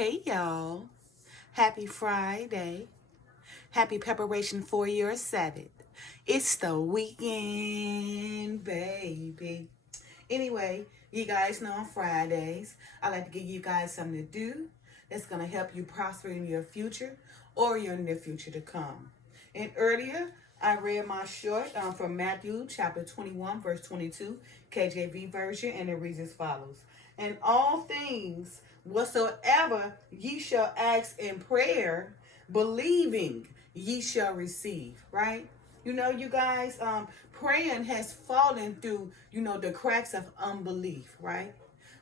Hey y'all, happy Friday. Happy preparation for your Sabbath. It's the weekend, baby. Anyway, you guys know on Fridays, I like to give you guys something to do that's going to help you prosper in your future or your near future to come. And earlier, I read my short from Matthew chapter 21, verse 22, KJV version, and it reads as follows. And all things whatsoever ye shall ask in prayer, believing ye shall receive, right? You guys, praying has fallen through, the cracks of unbelief, right?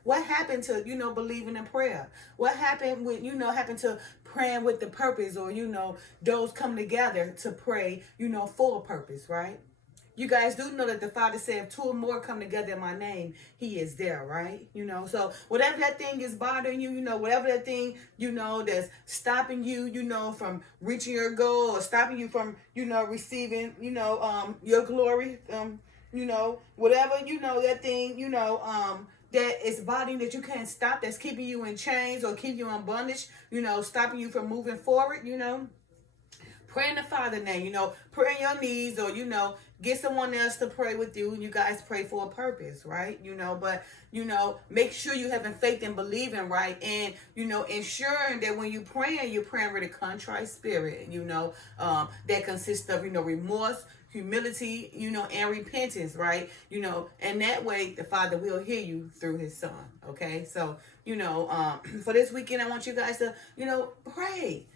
What happened to, believing in prayer? What happened with, happened to praying with the purpose or, those come together to pray, for a purpose, right? You guys do know that the Father said, if two or more come together in my name, he is there, right? So whatever that thing is bothering you, whatever that thing, that's stopping you, from reaching your goal or stopping you from, receiving, your glory, whatever, that thing, that is bothering that you can't stop, that's keeping you in chains or keeping you in bondage, stopping you from moving forward, pray in the Father name, pray on your knees or, get someone else to pray with you and you guys pray for a purpose, right? But, make sure you having faith and believing, right? And, ensuring that when you're praying with a contrite spirit, that consists of, remorse, humility, and repentance, right? And that way the Father will hear you through his Son, okay? So, for this weekend, I want you guys to, pray,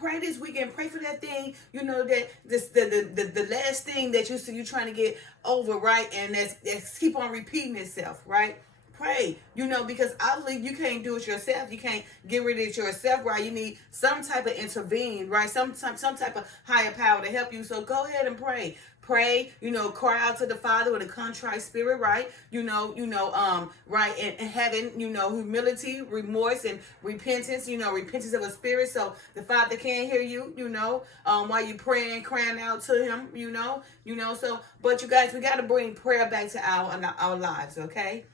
pray this weekend. Pray for that thing, that this the last thing that you're trying to get over, right? And that's keep on repeating itself, right? Pray, because obviously you can't do it yourself. You can't get rid of it yourself, right? You need some type of intervene, right? Some type of higher power to help you. So go ahead and pray. Pray, cry out to the Father with a contrite spirit, right? Right, and having, humility, remorse, and repentance, repentance of a spirit, so the Father can hear you, while you praying, crying out to him, so, but you guys, we got to bring prayer back to our lives, okay?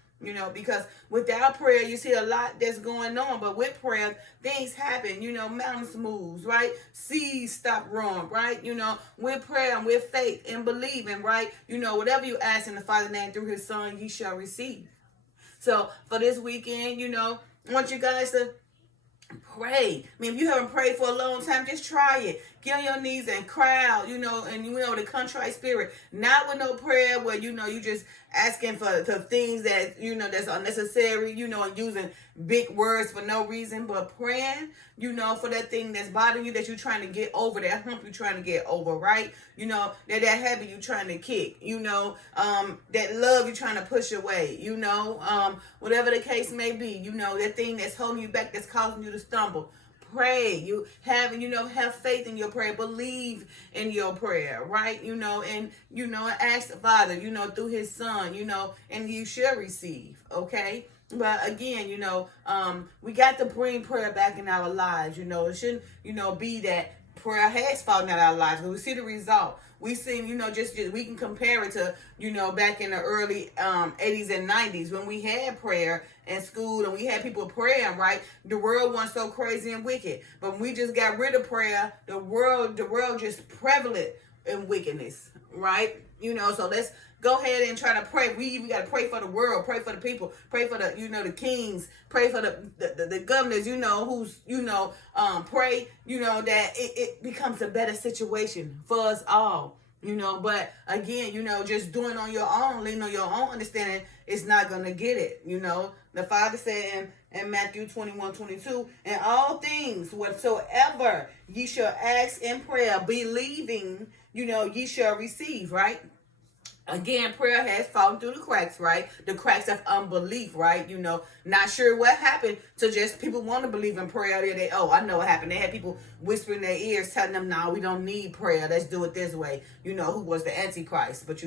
Because without prayer, you see a lot that's going on. But with prayer, things happen. Mountains moves, right? Seas stop growing, right? With prayer and with faith and believing, right? Whatever you ask in the Father's name through his Son, you shall receive. So for this weekend, I want you guys to pray. I mean, if you haven't prayed for a long time, just try it. Get on your knees and cry out, and the contrite spirit. Not with no prayer where, you just asking for things that, that's unnecessary, and using big words for no reason, but praying, for that thing that's bothering you, that you're trying to get over, that hump you're trying to get over, right? That habit you're trying to kick, that love you're trying to push away, whatever the case may be, that thing that's holding you back, that's causing you to stumble. Pray. You have faith in your prayer. Believe in your prayer, right? And ask the Father, through his Son, and you shall receive, okay? But again, we got to bring prayer back in our lives. It shouldn't, be that prayer has fallen out of our lives, but we see the result. We seen, just we can compare it to, back in the early 80s and 90s when we had prayer in school and we had people praying, right? The world wasn't so crazy and wicked. But when we just got rid of prayer, the world just prevalent in wickedness, right? So let's go ahead and try to pray. We got to pray for the world, pray for the people, pray for the, the kings, pray for the governors, who's, pray, that it becomes a better situation for us all. But again, just doing on your own, leaning on your own understanding, it's not going to get it. The Father said in Matthew 21:22, and all things whatsoever ye shall ask in prayer, believing, ye shall receive, right? Again, prayer has fallen through the cracks, right? The cracks of unbelief, right? Not sure what happened to just people want to believe in prayer. I know what happened. They had people whispering in their ears telling them, no, we don't need prayer. Let's do it this way. Who was the Antichrist. But,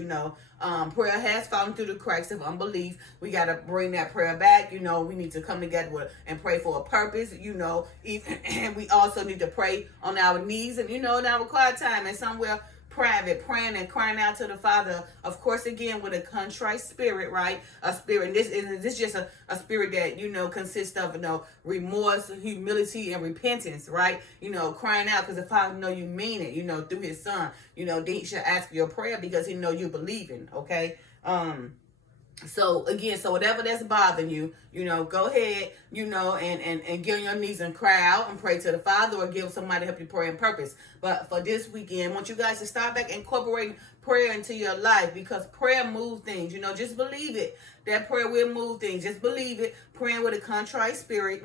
prayer has fallen through the cracks of unbelief. We got to bring that prayer back. We need to come together and pray for a purpose, and we also need to pray on our knees and, in our quiet time and somewhere private, praying and crying out to the Father, of course, again, with a contrite spirit, right? A spirit, and this just a spirit that, consists of, remorse, humility, and repentance, right? Crying out because the Father know you mean it, through his Son. Then he should ask your prayer because he know you believing, okay? So again, so whatever that's bothering you, go ahead, and get on your knees and cry out and pray to the Father, or give somebody to help you pray in purpose. But for this weekend, I want you guys to start back incorporating prayer into your life, because prayer moves things. Just believe it. That prayer will move things. Just believe it. Praying with a contrite spirit,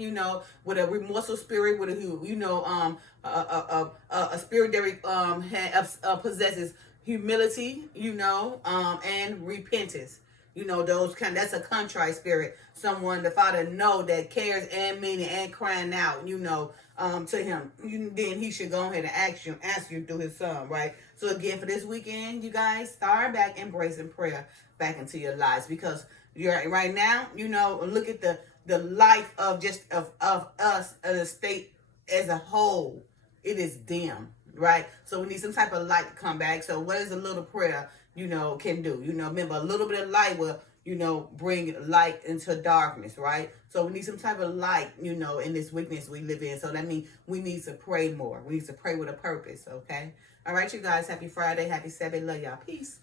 with a remorseful spirit, with a spirit that possesses humility, and repentance. That's a contrite spirit. Someone the Father know that cares and meaning and crying out, to him. Then he should go ahead and ask you through his Son, right? So again, for this weekend, you guys, start back embracing prayer back into your lives, because you're right now, look at the life of us as a state as a whole. It is dim, right? So we need some type of light to come back. So what is a little prayer, can do? Remember, a little bit of light will, bring light into darkness, right? So we need some type of light, in this weakness we live in. So that means we need to pray more. We need to pray with a purpose, okay? All right, you guys, happy Friday, happy Sabbath. Love y'all. Peace.